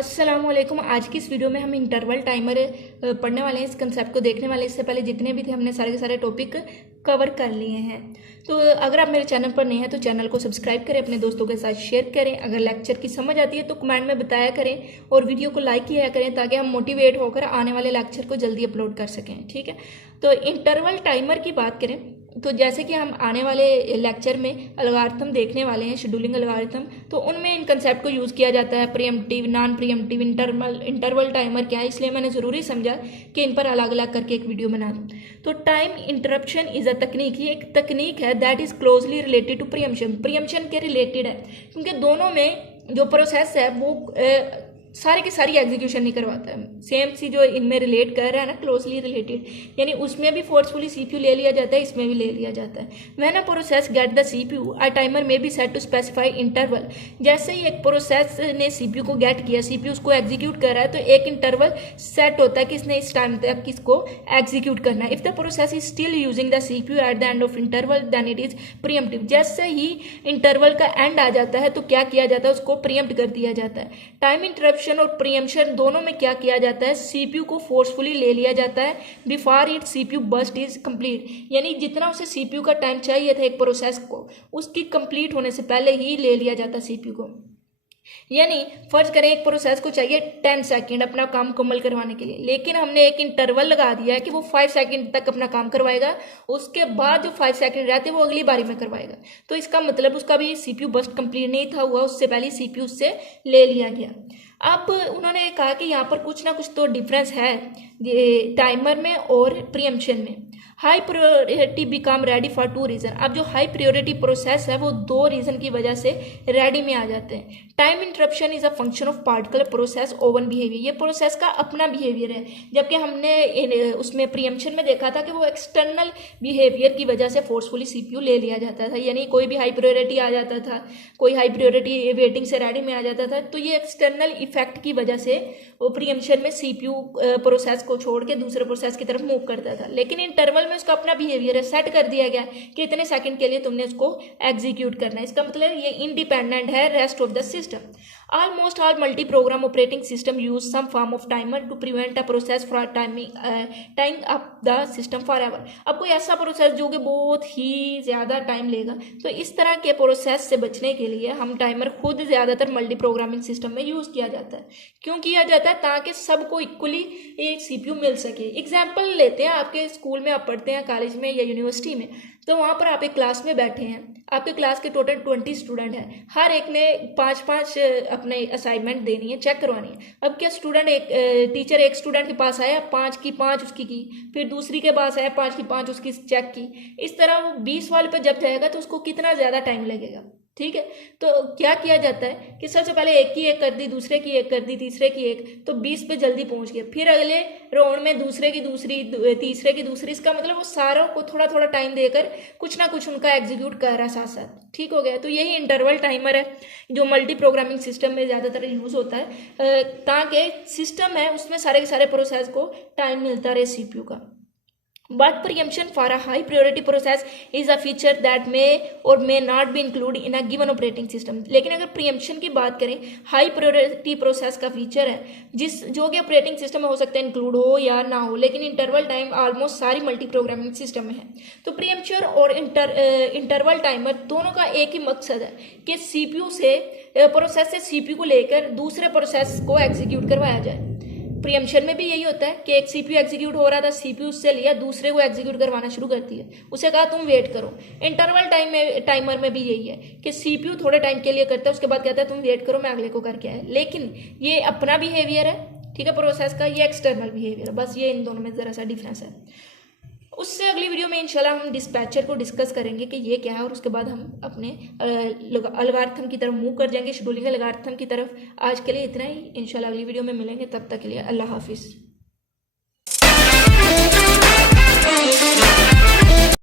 अस्सलाम वालेकुम। आज की इस वीडियो में हम इंटरवल टाइमर पढ़ने वाले हैं, इस कंसेप्ट को देखने वाले हैं। इससे पहले जितने भी थे हमने सारे के सारे टॉपिक कवर कर लिए हैं। तो अगर आप मेरे चैनल पर नए हैं तो चैनल को सब्सक्राइब करें, अपने दोस्तों के साथ शेयर करें। अगर लेक्चर की समझ आती है तो कमेंट में बताया करें और वीडियो को लाइक किया करें ताकि हम मोटिवेट होकर आने वाले लेक्चर को जल्दी अपलोड कर सकें। ठीक है, तो इंटरवल टाइमर की बात करें तो जैसे कि हम आने वाले लेक्चर में एल्गोरिथम देखने वाले हैं, शेड्यूलिंग एल्गोरिथम, तो उनमें इन कंसेप्ट को यूज़ किया जाता है। Pre-emptive, non pre-emptive, interval timer क्या है, इसलिए मैंने ज़रूरी समझा कि इन पर अलग अलग करके एक वीडियो बना दूँ। तो टाइम इंटरप्शन इज़ अ तकनीक, ये एक तकनीक है that is closely related to preemption के रिलेटेड है, क्योंकि दोनों में जो प्रोसेस है वो सारी की सारी एग्जीक्यूशन नहीं करवाता है। सेम सी जो इनमें रिलेट कर रहा है ना, क्लोजली रिलेटेड, यानी उसमें भी फोर्सफुली सीपीयू ले लिया जाता है, इसमें भी ले लिया जाता है। When a process get the CPU a timer में be set to specify interval. जैसे ही एक प्रोसेस ने सीपीयू को गेट किया, सीपीयू उसको एग्जीक्यूट कर रहा है, तो एक इंटरवल सेट होता है कि इसने इस टाइम तक किसको एग्जीक्यूट करना है। If the process is still using the CPU at the end of interval then it is preemptive. जैसे ही इंटरवल का एंड आ जाता है तो क्या किया जाता है, उसको प्रीएम्प्ट कर दिया जाता है। टाइम इंटरप्शन और प्रीएम्पशन दोनों में क्या किया जाता है, सीपीयू को फोर्सफुली ले लिया जाता है before it CPU burst is complete. यानी जितना उसे सीपीयू का टाइम चाहिए था एक प्रोसेस को, उसकी कंप्लीट होने से पहले ही ले लिया जाता है सीपीयू को। यानी फर्ज करें एक प्रोसेस को चाहिए 10 सेकंड अपना काम मुकम्मल करवाने के लिए, लेकिन हमने एक इंटरवल लगा दिया है कि वो 5 सेकंड तक अपना काम करवाएगा, उसके बाद जो 5 सेकंड रहते हैं वो अगली बारी में करवाएगा। तो इसका मतलब उसका भी सीपीयू बर्स्ट कंप्लीट नहीं था हुआ, उससे पहले सीपीयू उससे ले लिया गया। अब उन्होंने कहा कि यहाँ पर कुछ ना कुछ तो डिफरेंस है टाइमर में और प्रीएम्पशन में। High priority become ready for 2 reason. अब जो हाई प्रायोरिटी प्रोसेस है वो 2 रीज़न की वजह से रेडी में आ जाते हैं। Time interruption is a function of particular process oven behaviour. ये प्रोसेस का अपना बिहेवियर है, जबकि हमने उसमें प्रीएम्पशन में देखा था कि वो एक्सटर्नल बिहेवियर की वजह से फोर्सफुली सीपीयू ले लिया जाता था। यानी कोई भी हाई प्रायोरिटी आ जाता था, कोई हाई प्रायोरिटी वेटिंग से रेडी में आ जाता था, तो ये एक्सटर्नल इफेक्ट की वजह से वो प्रीएम्पशन में सीपीयू प्रोसेस को छोड़ के दूसरे प्रोसेस की तरफ मूव करता था। लेकिन इंटरवल में उसका अपना बिहेवियर है, सेट कर दिया गया कि इतने सेकंड के लिए तुमने उसको एग्जीक्यूट करना है। इसका मतलब ये इंडिपेंडेंट है rest of the system. Almost all multi-program operating system use some form of timer to prevent a process from tying up the system forever। अब कोई ऐसा प्रोसेस जो कि बहुत ही ज़्यादा टाइम लेगा, तो इस तरह के प्रोसेस से बचने के लिए हम टाइमर खुद ज़्यादातर मल्टी प्रोग्रामिंग सिस्टम में यूज़ किया जाता है। क्यों किया जाता है? ताकि सबको इक्वली एक सीपीयू मिल सके। एग्जाम्पल लेते हैं, आपके स्कूल में आप पढ़ते हैं, कॉलेज में या यूनिवर्सिटी में, तो वहाँ पर आप एक क्लास में बैठे हैं, आपके क्लास के टोटल 20 स्टूडेंट हैं, हर एक ने 5-5 अपने असाइनमेंट देनी है, चेक करवानी है। अब क्या स्टूडेंट टीचर एक स्टूडेंट के पास आया, 5 की 5 उसकी की, फिर दूसरी के पास आया, 5 की 5 उसकी चेक की। इस तरह वो 20 वाले पर जब जाएगा तो उसको कितना ज़्यादा टाइम लगेगा। ठीक है, तो क्या किया जाता है कि सबसे पहले एक की एक कर दी, दूसरे की एक कर दी, तीसरे की एक, तो 20 पे जल्दी पहुंच गए। फिर अगले राउंड में दूसरे की दूसरी, तीसरे की दूसरी। इसका मतलब वो सारों को थोड़ा थोड़ा टाइम देकर कुछ ना कुछ उनका एग्जीक्यूट कर रहा है साथ साथ। ठीक हो गया, तो यही इंटरवल टाइमर है जो मल्टी प्रोग्रामिंग सिस्टम में ज़्यादातर यूज़ होता है, ताकि सिस्टम है उसमें सारे के सारे प्रोसेस को टाइम मिलता रहे सीपीयू का। But preemption for a high priority process is a feature that may or may not be included in a given operating system। लेकिन अगर preemption की बात करें, हाई प्रायोरिटी प्रोसेस का फीचर है जो कि ऑपरेटिंग सिस्टम में हो सकता है इंक्लूड हो या ना हो, लेकिन इंटरवल टाइम ऑलमोस्ट सारी मल्टी प्रोग्रामिंग सिस्टम में है। तो प्रीएम्पशन और इंटरवल टाइमर दोनों का एक ही मकसद है कि सीपीयू से प्रोसेस से सीपीयू को लेकर दूसरे प्रोसेस को एग्जीक्यूट करवाया जाए। प्रीएम्पशन में भी यही होता है कि एक सीपीयू एग्जीक्यूट हो रहा था, सीपीयू उससे लिया, दूसरे को एग्जीक्यूट करवाना शुरू करती है, उसे कहा तुम वेट करो। इंटरवल टाइमर में भी यही है कि सीपीयू थोड़े टाइम के लिए करता है, उसके बाद कहता है तुम वेट करो, मैं अगले को करके आया। लेकिन ये अपना बिहेवियर है, ठीक है, प्रोसेस का, ये एक्सटर्नल बिहेवियर है। बस ये इन दोनों में ज़रा सा डिफरेंस है। उससे अगली वीडियो में इंशाल्लाह हम डिस्पैचर को डिस्कस करेंगे कि ये क्या है, और उसके बाद हम अपने एल्गोरिथम की तरफ मूव कर जाएंगे, शेड्यूलिंग एल्गोरिथम की तरफ। आज के लिए इतना ही, इंशाल्लाह अगली वीडियो में मिलेंगे, तब तक के लिए अल्लाह हाफिज़।